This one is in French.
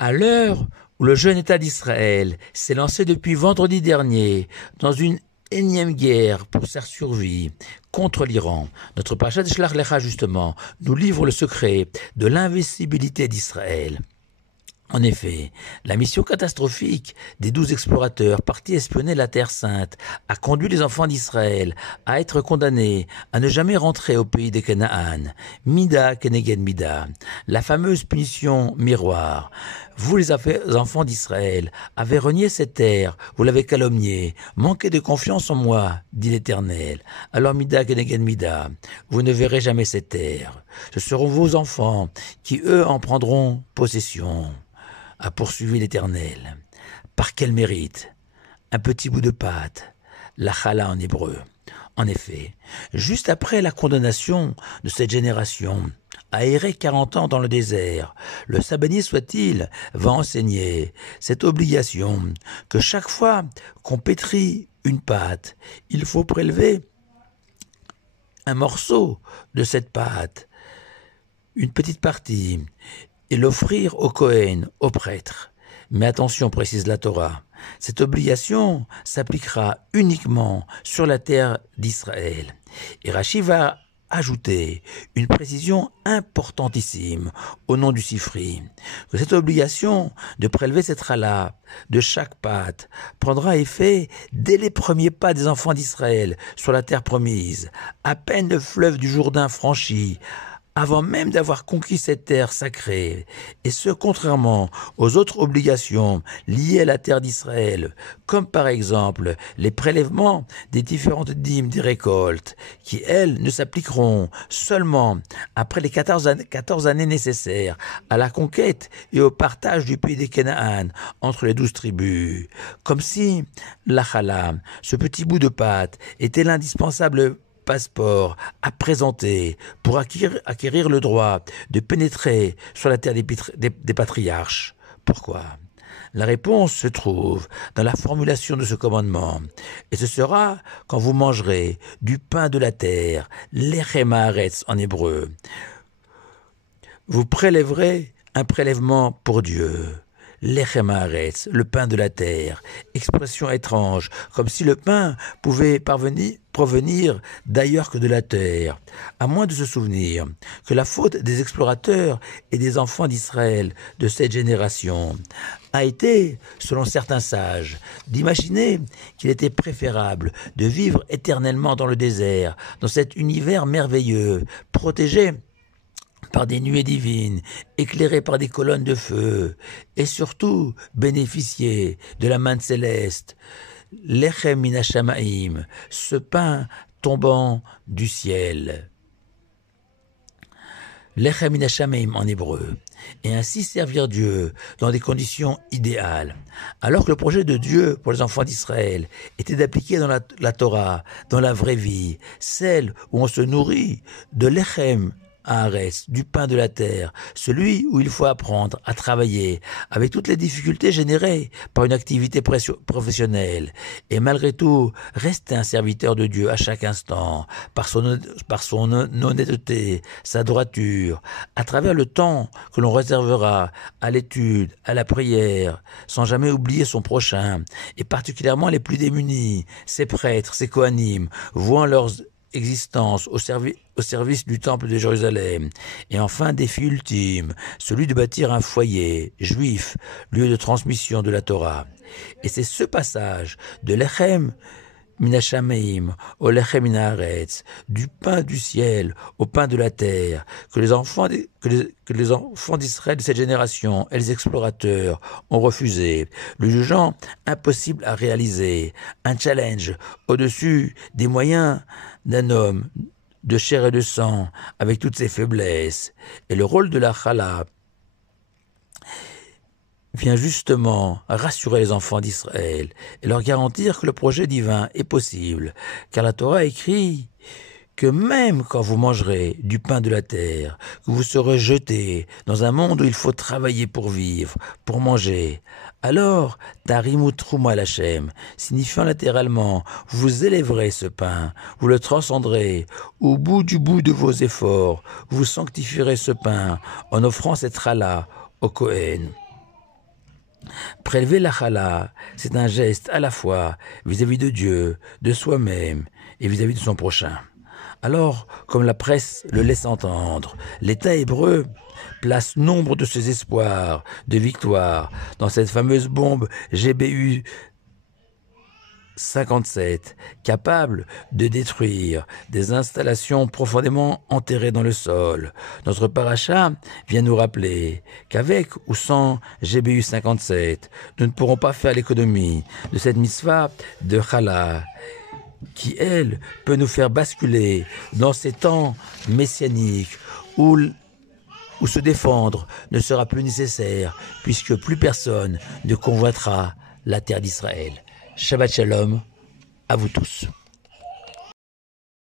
À l'heure où le jeune État d'Israël s'est lancé depuis vendredi dernier dans une énième guerre pour sa survie contre l'Iran, notre parasha de Shlach Lecha justement nous livre le secret de l'invincibilité d'Israël. En effet, la mission catastrophique des 12 explorateurs partis espionner la Terre Sainte a conduit les enfants d'Israël à être condamnés à ne jamais rentrer au pays des Canaan. Mida keneged mida, la fameuse punition miroir. Vous les enfants d'Israël avez renié cette terre, vous l'avez calomniée, manqué de confiance en moi, dit l'Éternel. Alors mida keneged mida, vous ne verrez jamais cette terre. Ce seront vos enfants qui, eux, en prendront possession, a poursuivi l'Éternel. Par quel mérite? Un petit bout de pâte, la challah en hébreu. En effet, juste après la condamnation de cette génération, à errer 40 ans dans le désert, le sabbanier soit-il va enseigner cette obligation que chaque fois qu'on pétrit une pâte, il faut prélever un morceau de cette pâte, une petite partie, et l'offrir au Kohen, au prêtre. Mais attention, précise la Torah, cette obligation s'appliquera uniquement sur la terre d'Israël. Et Rashi va ajouter une précision importantissime au nom du Sifri, que cette obligation de prélever cette challah de chaque pâte prendra effet dès les premiers pas des enfants d'Israël sur la terre promise, à peine le fleuve du Jourdain franchi, avant même d'avoir conquis cette terre sacrée, et ce contrairement aux autres obligations liées à la terre d'Israël, comme par exemple les prélèvements des différentes dîmes des récoltes, qui elles ne s'appliqueront seulement après les 14 années nécessaires à la conquête et au partage du pays des Canaan entre les 12 tribus, comme si la challah, ce petit bout de pâte, était l'indispensable passeport à présenter pour acquérir le droit de pénétrer sur la terre des patriarches. Pourquoi? La réponse se trouve dans la formulation de ce commandement. Et ce sera quand vous mangerez du pain de la terre, lechem haaretz en hébreu. Vous prélèverez un prélèvement pour Dieu. Lechem haaretz, le pain de la terre, expression étrange, comme si le pain pouvait provenir d'ailleurs que de la terre, à moins de se souvenir que la faute des explorateurs et des enfants d'Israël de cette génération a été, selon certains sages, d'imaginer qu'il était préférable de vivre éternellement dans le désert, dans cet univers merveilleux, protégé par des nuées divines, éclairées par des colonnes de feu, et surtout bénéficier de la manne céleste, lechem min hashamaim, ce pain tombant du ciel. Lechem min hashamaim en hébreu, et ainsi servir Dieu dans des conditions idéales. Alors que le projet de Dieu pour les enfants d'Israël était d'appliquer dans la Torah, dans la vraie vie, celle où on se nourrit de lechem haaretz, du pain de la terre, celui où il faut apprendre à travailler avec toutes les difficultés générées par une activité professionnelle et malgré tout rester un serviteur de Dieu à chaque instant par son honnêteté, sa droiture, à travers le temps que l'on réservera à l'étude, à la prière, sans jamais oublier son prochain et particulièrement les plus démunis, ses prêtres, ses kohanim, voient leurs existence au service du temple de Jérusalem, et enfin défi ultime, celui de bâtir un foyer juif, lieu de transmission de la Torah. Et c'est ce passage de lechem min hashamaim au lechem min haaretz, du pain du ciel au pain de la terre, que les enfants d'Israël de cette génération et les explorateurs ont refusé, le jugeant impossible à réaliser, un challenge au-dessus des moyens d'un homme de chair et de sang, avec toutes ses faiblesses. Et le rôle de la challah vient justement rassurer les enfants d'Israël et leur garantir que le projet divin est possible, car la Torah écrit que même quand vous mangerez du pain de la terre, que vous serez jetés dans un monde où il faut travailler pour vivre, pour manger, alors, Tarimu Truma Lachem, signifiant littéralement, vous élèverez ce pain, vous le transcendrez, au bout de vos efforts, vous sanctifierez ce pain en offrant cette challah au Kohen. Prélever la chala, c'est un geste à la fois vis-à-vis de Dieu, de soi-même et vis-à-vis de son prochain. Alors, comme la presse le laisse entendre, l'État hébreu place nombre de ses espoirs de victoire dans cette fameuse bombe GBU 57, capable de détruire des installations profondément enterrées dans le sol. Notre paracha vient nous rappeler qu'avec ou sans GBU 57, nous ne pourrons pas faire l'économie de cette mitzvah de Chala, qui, elle, peut nous faire basculer dans ces temps messianiques où se défendre ne sera plus nécessaire, puisque plus personne ne convoitera la terre d'Israël. Shabbat Shalom à vous tous.